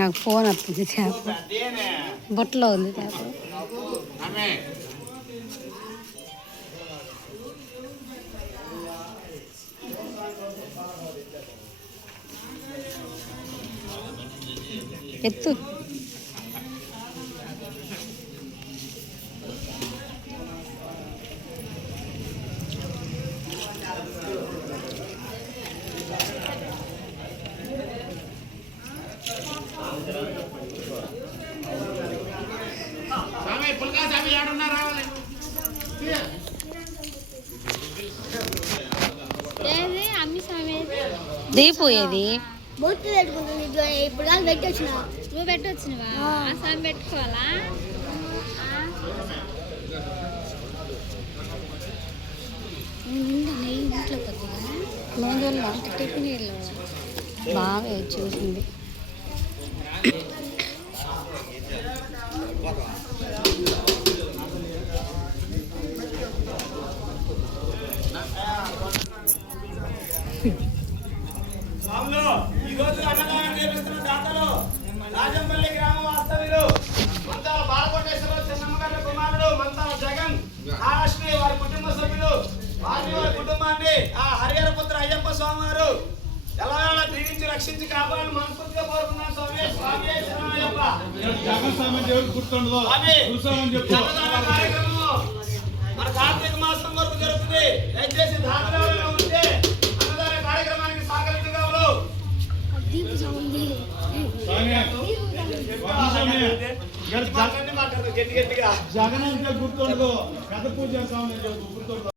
నాకు ఫోన్ వస్తుంది చేప బొట్టలో ఉంది చేప ఎత్తు దీపు ఏది బొట్టు పెట్టుకుంటుంది ఇప్పుడు కాదు పెట్టొచ్చిన నువ్వు పెట్టొచ్చినవా సామి పెట్టుకోవాలా ఇంట్లో కొద్దిగా టిఫిన్ బాగా చూసింది ఈ రోజు అన్నదానం చేపిస్తున్న దాతలు రాజంపల్లి గ్రామ వాస్తవ్యులు మంతాల బాలకోటేశ్వరరావు చిన్నమ్మ గారి కుమారుడు మంతాల జగన్ మహాలక్ష్మి వారి కుటుంబ సభ్యులు వారి కుటుంబాన్ని ఆ హరిహరపుత్ర అయ్యప్ప స్వామి వారు ఎలా దీవించి రక్షించి కాపాడాలని మనస్ఫూర్తిగా కోరుకున్నాను స్వామి. స్వామి శరణయ్యప్ప. కార్యక్రమం మన కార్తీక మాసం వరకు జరుగుతుంది. దయచేసి దాతలు ఉంటే అన్నదాన కార్యక్రమానికి సహకరించగలరు. జగన్ అంటే గుర్తుండదు, కథ పూజ గుర్తుండదు.